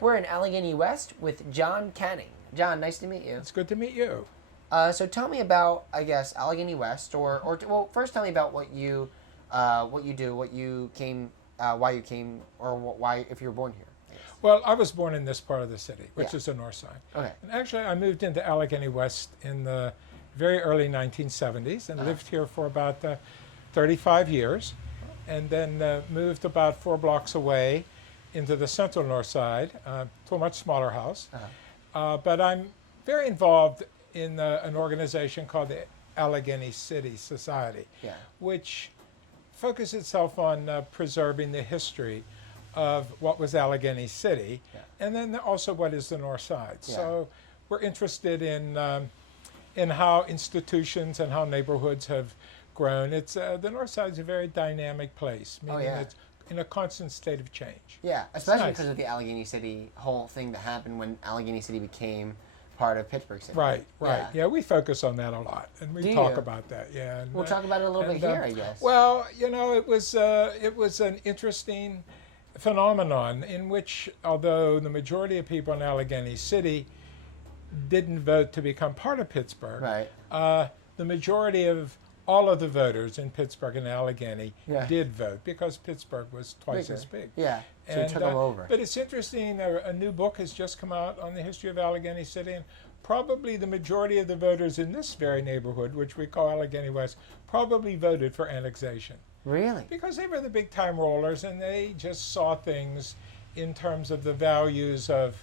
We're in Allegheny West with Jon Canning. Jon, nice to meet you. It's good to meet you. So tell me about, I guess, Allegheny West, well, first tell me about what you do, what you came, why you came, or why, if you were born here. Well, I was born in this part of the city, which is the north side. Okay. And actually, I moved into Allegheny West in the very early 1970s and lived here for about 35 years, and then moved about 4 blocks away into the central north side to a much smaller house. But I'm very involved in an organization called the Allegheny City Society, which focuses itself on preserving the history of what was Allegheny City, and then also what is the north side. So we're interested in how institutions and how neighborhoods have grown. It's the north side is a very dynamic place, meaning it's in a constant state of change. Yeah, especially because of the Allegheny City whole thing that happened when Allegheny City became part of Pittsburgh City. Right. Yeah, we focus on that a lot, and we talk about that. Yeah, and, we'll talk about it a little bit here, I guess. Well, it was an interesting phenomenon in which, although the majority of people in Allegheny City didn't vote to become part of Pittsburgh, the majority of all of the voters in Pittsburgh and Allegheny did vote because Pittsburgh was twice as big. Yeah, so it took them over. But it's interesting, a new book has just come out on the history of Allegheny City, and probably the majority of the voters in this very neighborhood, which we call Allegheny West, probably voted for annexation. Really? Because they were the big time rollers, and they just saw things in terms of the values of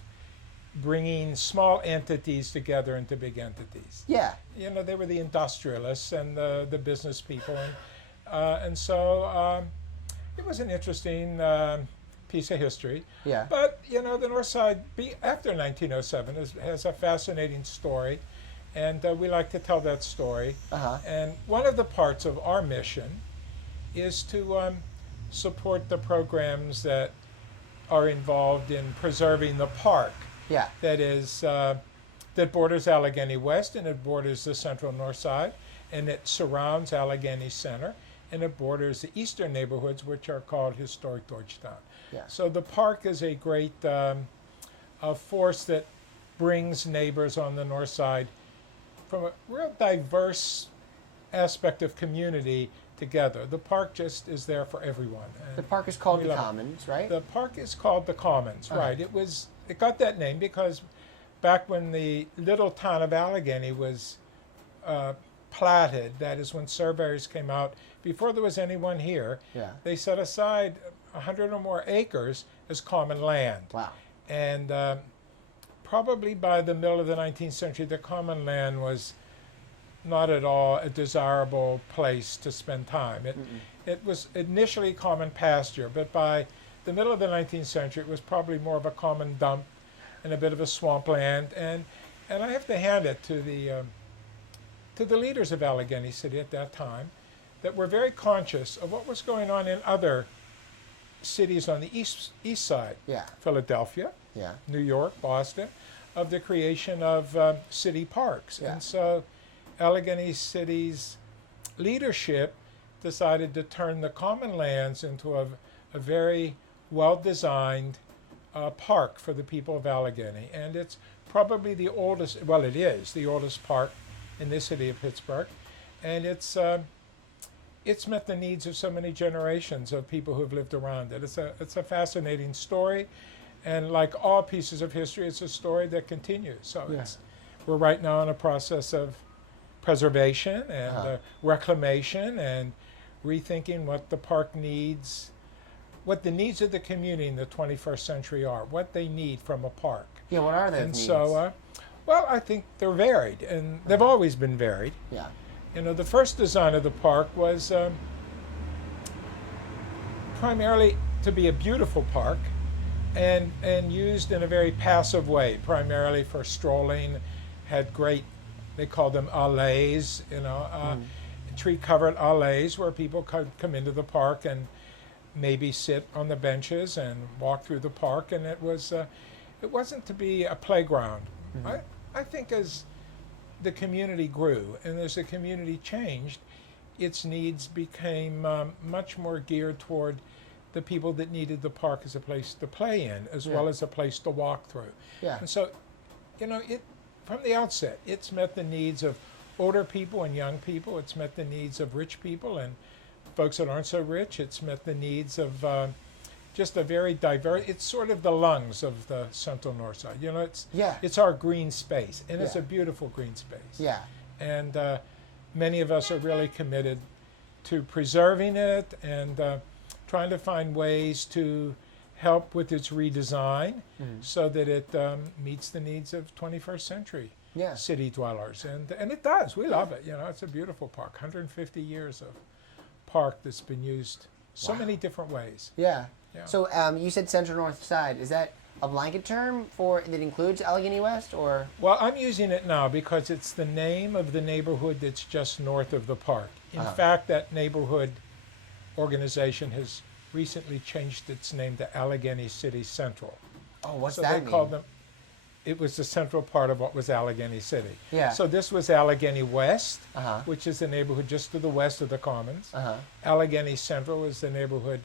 bringing small entities together into big entities. Yeah. They were the industrialists and the business people, and so it was an interesting piece of history. Yeah. But the North Side, after 1907, has a fascinating story, and we like to tell that story. And one of the parts of our mission is to support the programs that are involved in preserving the park. Yeah. That is, that borders Allegheny West, and it borders the central north side, and it surrounds Allegheny Center, and it borders the eastern neighborhoods, which are called historic Georgetown. Yeah. So the park is a great force that brings neighbors on the north side from a real diverse aspect of community together. The park just is there for everyone. The park is called the Commons, right? The park is called the Commons, right. It got that name because back when the little town of Allegheny was platted, that is when surveyors came out, before there was anyone here, they set aside 100 or more acres as common land. Wow. And probably by the middle of the 19th century, the common land was not at all a desirable place to spend time. It was initially common pasture, but by the middle of the 19th century, it was probably more of a common dump and a bit of a swampland. And I have to hand it to the leaders of Allegheny City at that time, that were very conscious of what was going on in other cities on the east side. Philadelphia, New York, Boston, of the creation of city parks. And so Allegheny City's leadership decided to turn the common lands into a very well-designed park for the people of Allegheny. And it's probably the oldest, well, it is the oldest park in the city of Pittsburgh. And it's met the needs of so many generations of people who've lived around it. It's a fascinating story. And like all pieces of history, it's a story that continues. So we're right now in a process of preservation and reclamation and rethinking what the park needs, what the needs of the community in the 21st century are, what they need from a park. Yeah, what are those needs? And so, well, I think they're varied, and they've always been varied. Yeah. The first design of the park was primarily to be a beautiful park and used in a very passive way, primarily for strolling, had great, they called them allées, tree-covered allées where people could come into the park and maybe sit on the benches and walk through the park. And it wasn't to be a playground. I think as the community grew and as the community changed, its needs became much more geared toward the people that needed the park as a place to play in, as Yeah. well as a place to walk through. Yeah. And so, from the outset, it's met the needs of older people and young people. It's met the needs of rich people and folks that aren't so rich. It's met the needs of just a very diverse. It's sort of the lungs of the Central North Side. It's our green space, and it's Yeah. a beautiful green space. Yeah. And many of us are really committed to preserving it and trying to find ways to help with its redesign so that it meets the needs of 21st century Yeah. city dwellers. And it does. We love it. It's a beautiful park. 150 years of park that's been used so Wow. many different ways. Yeah. Yeah. So you said Central North Side. Is that a blanket term that includes Allegheny West, or? Well, I'm using it now because it's the name of the neighborhood that's just north of the park. In fact, that neighborhood organization has recently changed its name to Allegheny City Central. Oh, what's So that they mean? called them. It was the central part of what was Allegheny City. Yeah. So this was Allegheny West, Uh-huh. which is the neighborhood just to the west of the Commons. Uh-huh. Allegheny Central is the neighborhood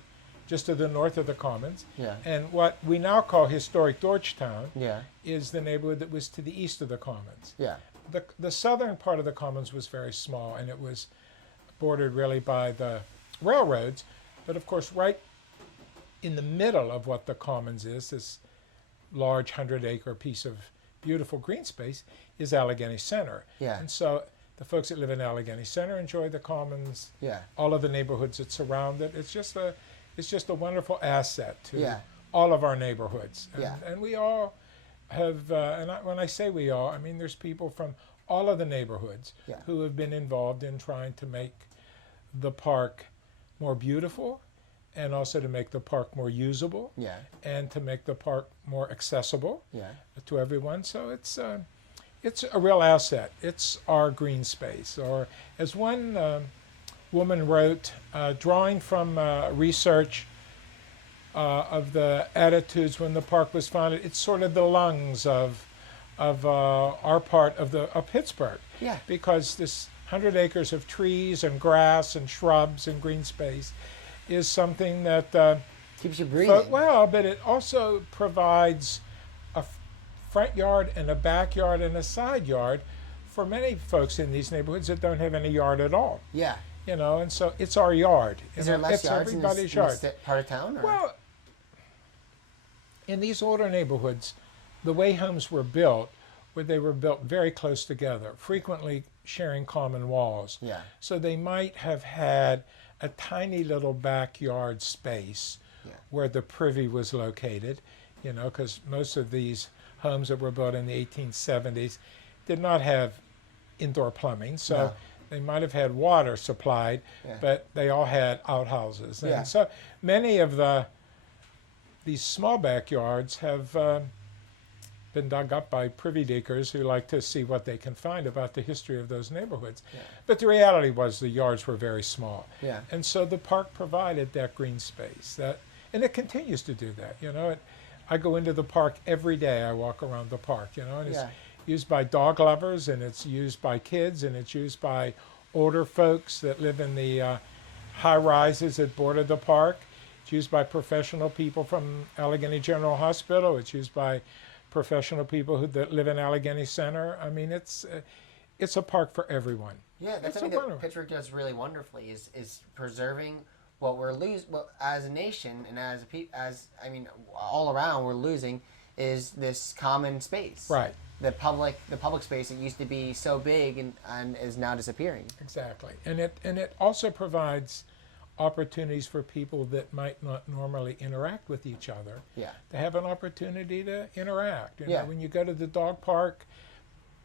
just to the north of the Commons. Yeah. And what we now call historic Georgetown Yeah. is the neighborhood that was to the east of the Commons. Yeah. The southern part of the Commons was very small, and it was bordered really by the railroads. But of course, right in the middle of what the Commons is, this large 100-acre piece of beautiful green space, is Allegheny Center. Yeah. And so the folks that live in Allegheny Center enjoy the Commons, Yeah. all of the neighborhoods that surround it. It's just a wonderful asset to Yeah. all of our neighborhoods. And, Yeah. and we all have, when I say we all, I mean there's people from all of the neighborhoods Yeah. who have been involved in trying to make the park more beautiful, and also to make the park more usable, Yeah. and to make the park more accessible Yeah. to everyone. So it's a real asset. It's our green space. Or as one woman wrote, drawing from research of the attitudes when the park was founded, it's sort of the lungs of our part of Pittsburgh. Yeah. Because this 100 acres of trees and grass and shrubs and green space is something that Keeps you breathing. but it also provides a front yard and a backyard and a side yard for many folks in these neighborhoods that don't have any yard at all. Yeah. And so it's our yard. Is there less it's yards everybody's in yard. this part of town? Or? Well, in these older neighborhoods, the way homes were built, where they were built very close together, frequently sharing common walls. Yeah. So they might have had a tiny little backyard space Yeah. where the privy was located, because most of these homes that were built in the 1870s did not have indoor plumbing. So No. they might have had water supplied, Yeah. but they all had outhouses. Yeah. And so many of these small backyards have been dug up by privy diggers who like to see what they can find about the history of those neighborhoods. Yeah. But the reality was the yards were very small. Yeah. And so the park provided that green space, and it continues to do that. I go into the park every day. I walk around the park, and it's Yeah. used by dog lovers, and it's used by kids, and it's used by older folks that live in the high rises that border the park. It's used by professional people from Allegheny General Hospital. It's used by professional people that live in Allegheny Center. I mean, it's a park for everyone. Yeah, that's It's something that wonderful. Pittsburgh does really wonderfully is preserving what we're losing. Well, as a nation and all around we're losing is this common space. Right. The public space that used to be so big and is now disappearing. Exactly. And it also provides opportunities for people that might not normally interact with each other Yeah. to have an opportunity to interact. Yeah. When you go to the dog park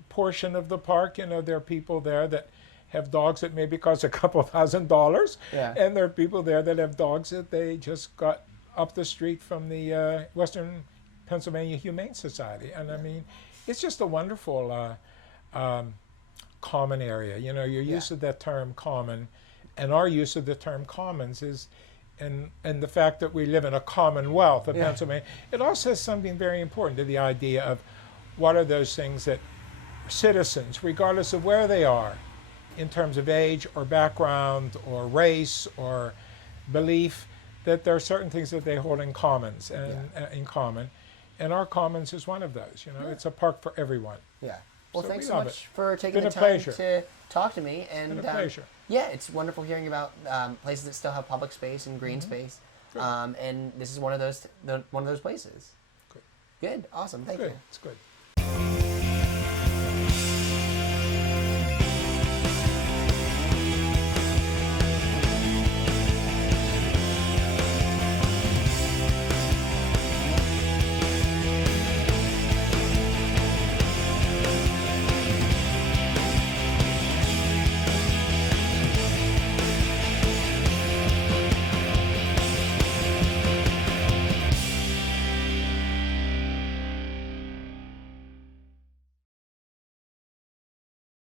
portion of the park, there are people there that have dogs that maybe cost a couple $1,000s, Yeah. and there are people there that have dogs that they just got up the street from the Western Pennsylvania Humane Society. And I mean, it's just a wonderful common area. Your use of that term common, and our use of the term commons is, and the fact that we live in a commonwealth of Yeah. Pennsylvania, it also says something very important to the idea of what are those things that citizens, regardless of where they are, in terms of age or background or race or belief, that there are certain things that they hold in commons in common, and our commons is one of those. You know, it's a park for everyone. Yeah. Well, So thanks we so love much it. for taking Been the a time pleasure. to talk to me. And Been a pleasure. yeah, it's wonderful hearing about places that still have public space and green space. And this is one of those places. Good. Good. Awesome. Thank Good. you. It's good.